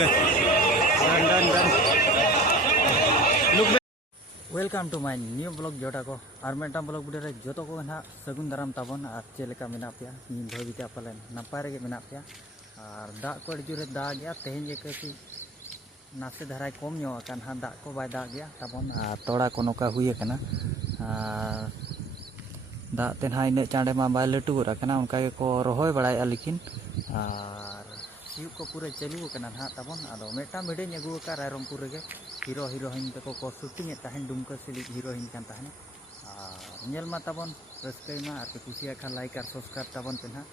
Okay. Done. Look back. Welcome to my new blog जोटा को और मेटा ब्लॉग वीडियो रे जो को ना सगुन दाराम ताबन और चेलेका मेना पे इन भविता पालन नपाय रे मेना पे और दा को जुरे दा गया तेहन जे कसी नासे धराय कम नो अकन हा दा को बाय दा गया ताबन तोड़ा को नोका हुई कना दा तेन हा इने चांडे मा बाय लटू रखना उनका को रोहय बड़ाय लेकिन और सियुग को पूरे चालू कना हा ताबन आदो मेटा भिडियो नेगु का रायरमपुर रे हीरो हीरोइन तक को शूटिंग तहन दुमका सिली हीरोइन कान तहन नेल मा ताबन रस्कई मा आर कुसिया खा लाइक और सब्सक्राइब ताबन पे ना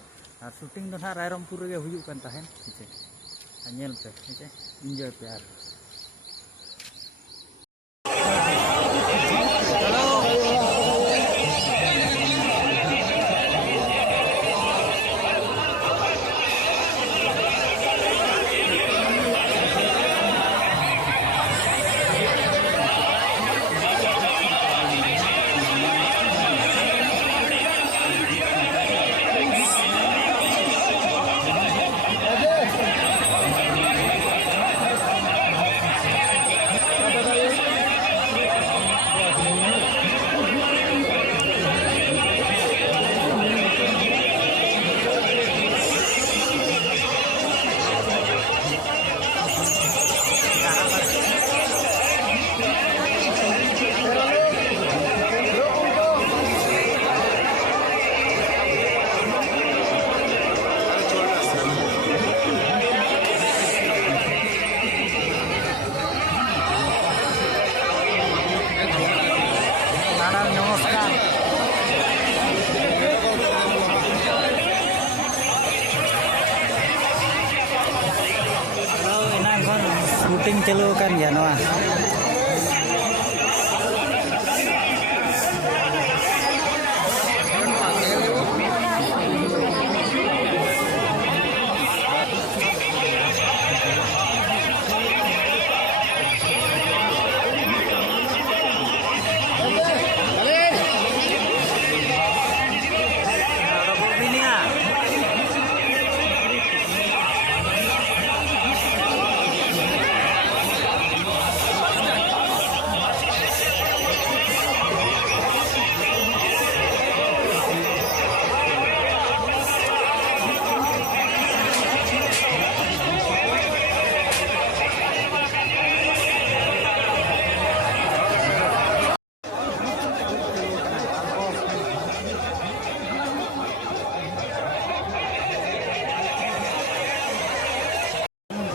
और शूटिंग दो ना रायरमपुर रे हुयु कान तहन ठीक है नेल पे ठीक है एंजॉय पे यार शूटिंग चलो kan ya Noah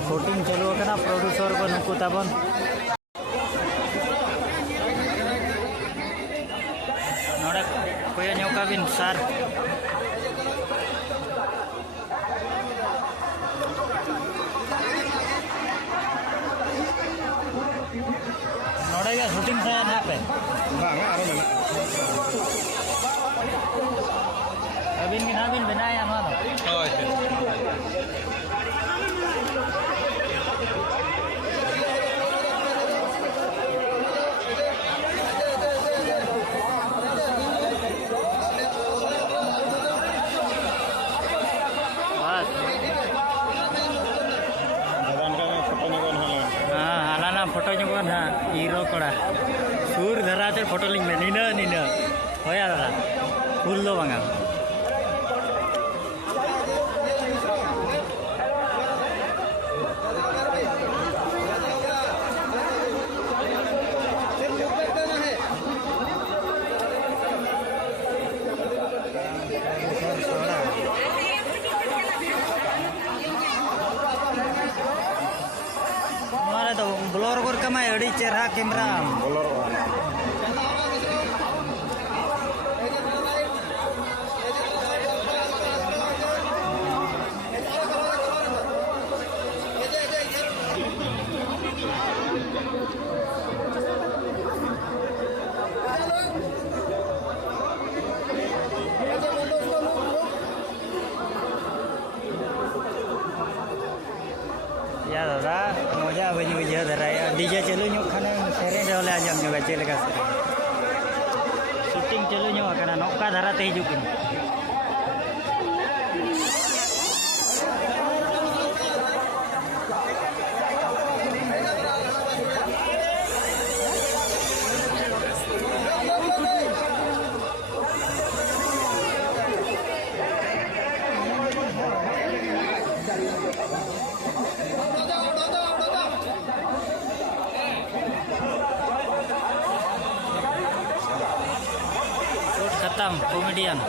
शूटिंग चलो करना प्रोड्यूसर को नुकु ताबन नोडा कोई न्योका बिन सर नोडा का शूटिंग से ना पे अबिन की ना बिन बनाया ना फोटो जुगान हाँ हीरो कड़ा सूर धराते फोटो लिंग में नीना होया दादा फुल दो बांगा तो ब्लर कर कमाय अड़ी चेहरा कैमरा ब्लर या दादा मजा बनी बुझा धराय डीजे चलू ᱧᱚᱜ खाने सेरेन रे वाले आजम ᱧᱚᱜ ᱪᱮᱫ ᱞᱮᱠᱟ शूटिंग चलू ᱧᱚᱜ ᱟᱠᱟᱱᱟ ᱱᱚᱠᱟ ধারাতে हिजू किन ताम कॉमेडियन